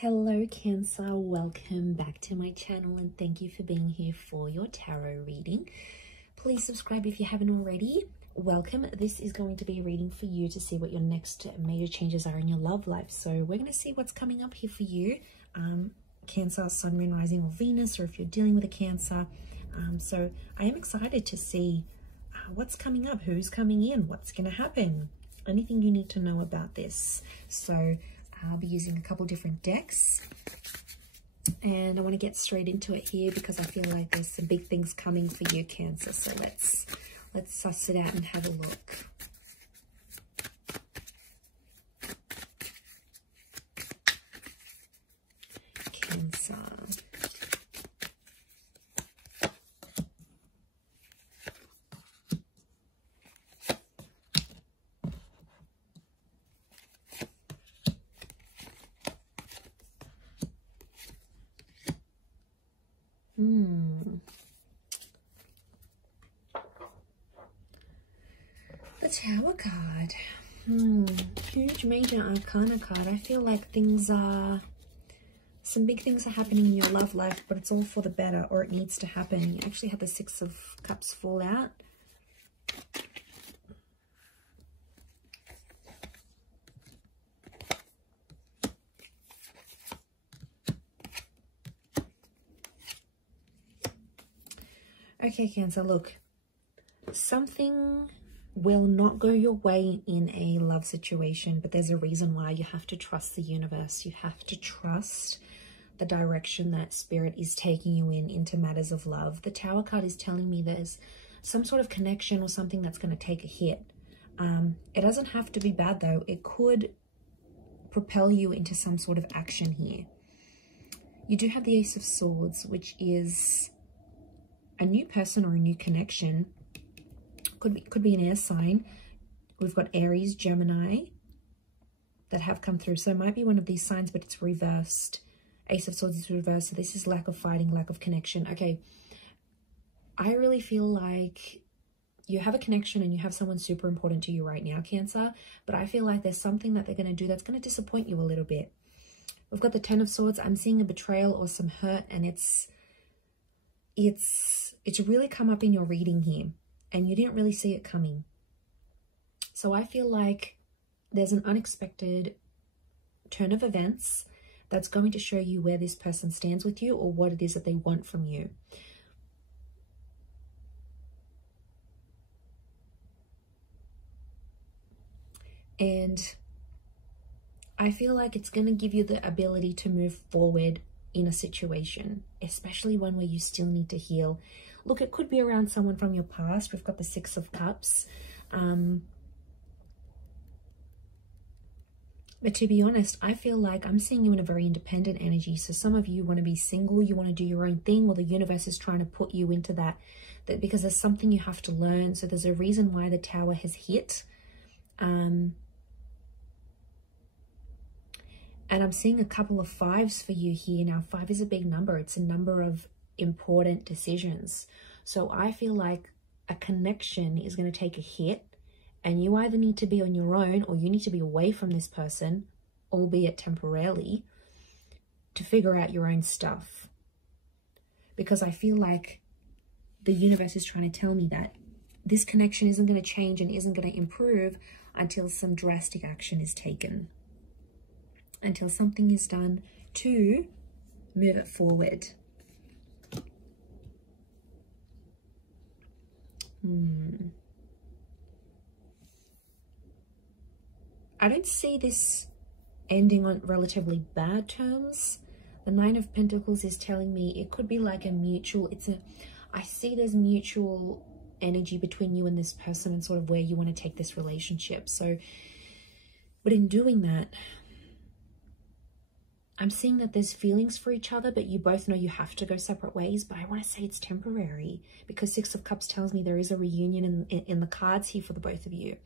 Hello Cancer, welcome back to my channel and thank you for being here for your tarot reading. Please subscribe if you haven't already. Welcome. This is going to be a reading for you to see what your next major changes are in your love life. So we're going to see what's coming up here for you. Cancer, Sun, Moon, Rising or Venus, or if you're dealing with a Cancer. So I am excited to see what's coming up, who's coming in, what's going to happen, anything you need to know about this. So I'll be using a couple different decks and I want to get straight into it here because I feel like there's some big things coming for you, Cancer. So let's suss it out and have a look. Cancer. The Tower card. Huge major arcana card. I feel like some big things are happening in your love life, but it's all for the better, or it needs to happen. You actually have the Six of Cups fall out. Okay, Cancer, look. Something will not go your way in a love situation, but there's a reason why. You have to trust the universe. You have to trust the direction that Spirit is taking you into matters of love. The Tower card is telling me there's some sort of connection or something that's going to take a hit. It doesn't have to be bad, though. It could propel you into some sort of action here. You do have the Ace of Swords, which is a new person or a new connection. Could be an air sign. We've got Aries, Gemini that have come through. So it might be one of these signs, but it's reversed. Ace of Swords is reversed. So this is lack of fighting, lack of connection. Okay. I really feel like you have a connection and you have someone super important to you right now, Cancer. But I feel like there's something that they're going to do that's going to disappoint you a little bit. We've got the Ten of Swords. I'm seeing a betrayal or some hurt, and it's really come up in your reading here. And you didn't really see it coming. So I feel like there's an unexpected turn of events that's going to show you where this person stands with you or what it is that they want from you. And I feel like it's going to give you the ability to move forward in a situation, especially one where you still need to heal. Look, it could be around someone from your past. We've got the Six of Cups. But to be honest, I feel like I'm seeing you in a very independent energy. So some of you want to be single. You want to do your own thing. Well, the universe is trying to put you into that because there's something you have to learn. So there's a reason why the Tower has hit. And I'm seeing a couple of fives for you here. Now, 5 is a big number. It's a number of important decisions. So I feel like a connection is going to take a hit, and you either need to be on your own or you need to be away from this person, albeit temporarily, to figure out your own stuff. Because I feel like the universe is trying to tell me that this connection isn't going to change and isn't going to improve until some drastic action is taken, until something is done to move it forward. I don't see this ending on relatively bad terms. The Nine of Pentacles is telling me it could be like a mutual, I see there's mutual energy between you and this person and sort of where you want to take this relationship. So, but in doing that, I'm seeing that there's feelings for each other, but you both know you have to go separate ways. But I want to say it's temporary because Six of Cups tells me there is a reunion in the cards here for the both of you.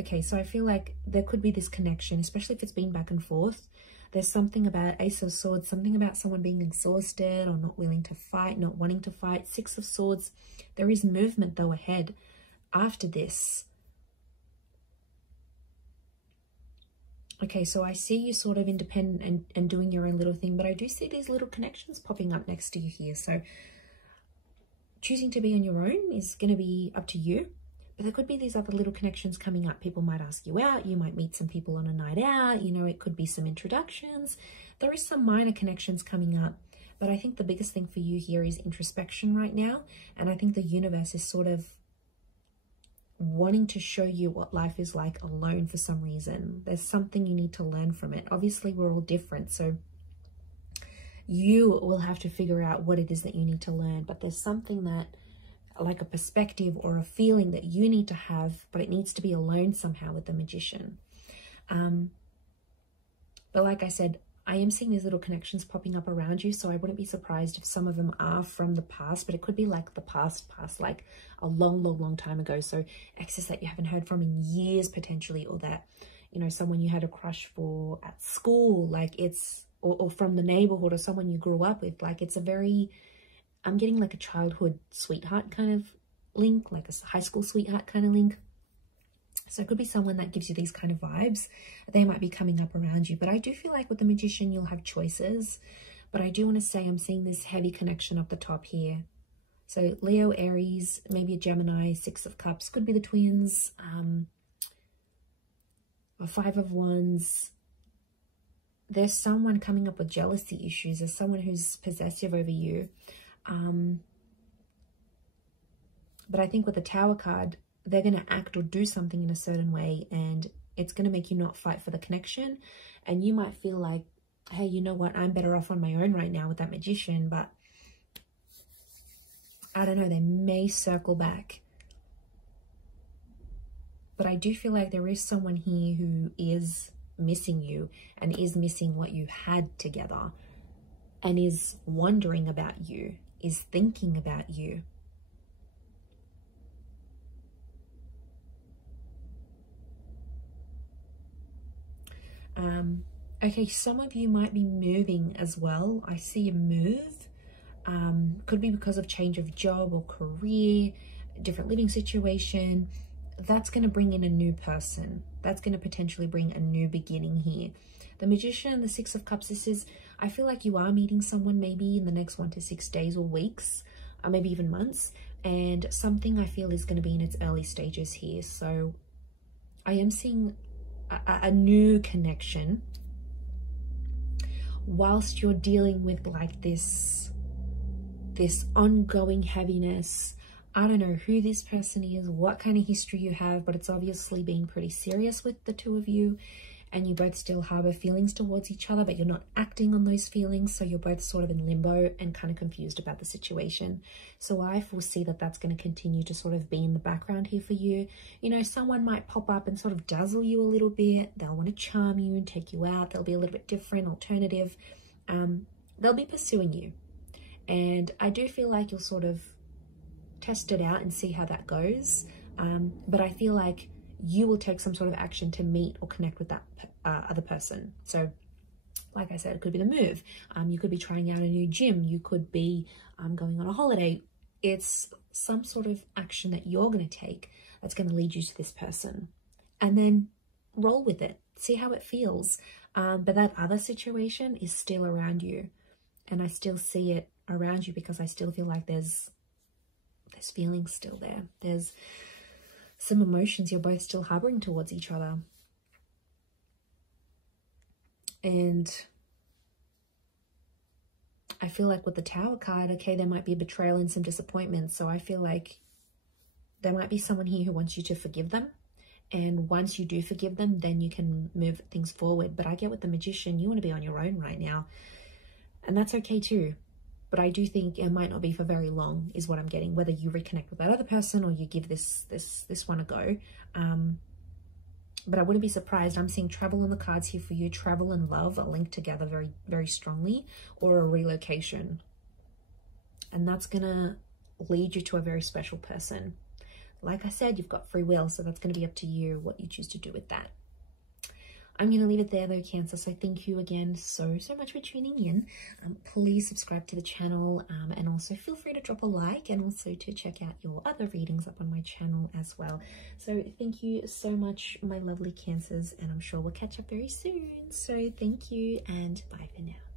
Okay, so I feel like there could be this connection, especially if it's been back and forth. There's something about Ace of Swords, something about someone being exhausted or not willing to fight, not wanting to fight. Six of Swords, there is movement though ahead after this. Okay, so I see you sort of independent and doing your own little thing, but I do see these little connections popping up next to you here. So choosing to be on your own is going to be up to you. But there could be these other little connections coming up. People might ask you out. You might meet some people on a night out. You know, it could be some introductions. There is some minor connections coming up. But I think the biggest thing for you here is introspection right now. And I think the universe is sort of wanting to show you what life is like alone for some reason. There's something you need to learn from it. Obviously, we're all different. So you will have to figure out what it is that you need to learn. But there's something that, like a perspective or a feeling that you need to have, but it needs to be alone somehow with the Magician. But like I said, I am seeing these little connections popping up around you, so I wouldn't be surprised if some of them are from the past, but it could be like the past, like a long time ago. So exes that you haven't heard from in years potentially, or that, you know, someone you had a crush for at school, like it's, or from the neighborhood, or someone you grew up with. Like it's a very, I'm getting like a childhood sweetheart kind of link, like a high school sweetheart kind of link. So it could be someone that gives you these kind of vibes. They might be coming up around you. But I do feel like with the Magician, you'll have choices. But I do want to say I'm seeing this heavy connection up the top here. So Leo, Aries, maybe a Gemini, 6 of Cups. Could be the twins. A 5 of Wands. There's someone coming up with jealousy issues. There's someone who's possessive over you. But I think with the Tower card, they're going to act or do something in a certain way, and it's going to make you not fight for the connection. And you might feel like, hey, you know what, I'm better off on my own right now with that Magician. But I don't know, they may circle back. But I do feel like there is someone here who is missing you and is missing what you had together, and is wondering about you, is thinking about you. Okay, some of you might be moving as well. I see a move. Could be because of change of job or career, different living situation. That's going to bring in a new person. That's going to potentially bring a new beginning here. The Magician, the 6 of Cups, this is, I feel like you are meeting someone maybe in the next 1 to 6 days or weeks, or maybe even months. And something I feel is going to be in its early stages here. So I am seeing a new connection whilst you're dealing with like this ongoing heaviness. I don't know who this person is, what kind of history you have, but it's obviously been pretty serious with the two of you, and you both still harbor feelings towards each other, but you're not acting on those feelings. So you're both sort of in limbo and kind of confused about the situation. So I foresee that that's going to continue to sort of be in the background here for you. You know, someone might pop up and sort of dazzle you a little bit. They'll want to charm you and take you out. They'll be a little bit different, alternative. They'll be pursuing you. And I do feel like you'll sort of test it out and see how that goes. But I feel like you will take some sort of action to meet or connect with that other person. So like I said, it could be the move. You could be trying out a new gym. You could be going on a holiday. It's some sort of action that you're going to take that's going to lead you to this person. And then roll with it. See how it feels. But that other situation is still around you. And I still see it around you because I still feel like there's feelings still there. There's some emotions you're both still harboring towards each other. And I feel like with the Tower card, okay, there might be a betrayal and some disappointment. So I feel like there might be someone here who wants you to forgive them. And once you do forgive them, then you can move things forward. But I get with the Magician, you want to be on your own right now. And that's okay too. But I do think it might not be for very long is what I'm getting, whether you reconnect with that other person or you give this one a go. But I wouldn't be surprised. I'm seeing travel on the cards here for you. Travel and love are linked together very, very strongly, or a relocation. And that's going to lead you to a very special person. Like I said, you've got free will, so that's going to be up to you what you choose to do with that. I'm going to leave it there though, Cancer. So thank you again so much for tuning in. Please subscribe to the channel, and also feel free to drop a like, and also to check out your other readings up on my channel as well. So thank you so much, my lovely Cancers, and I'm sure we'll catch up very soon. So thank you, and bye for now.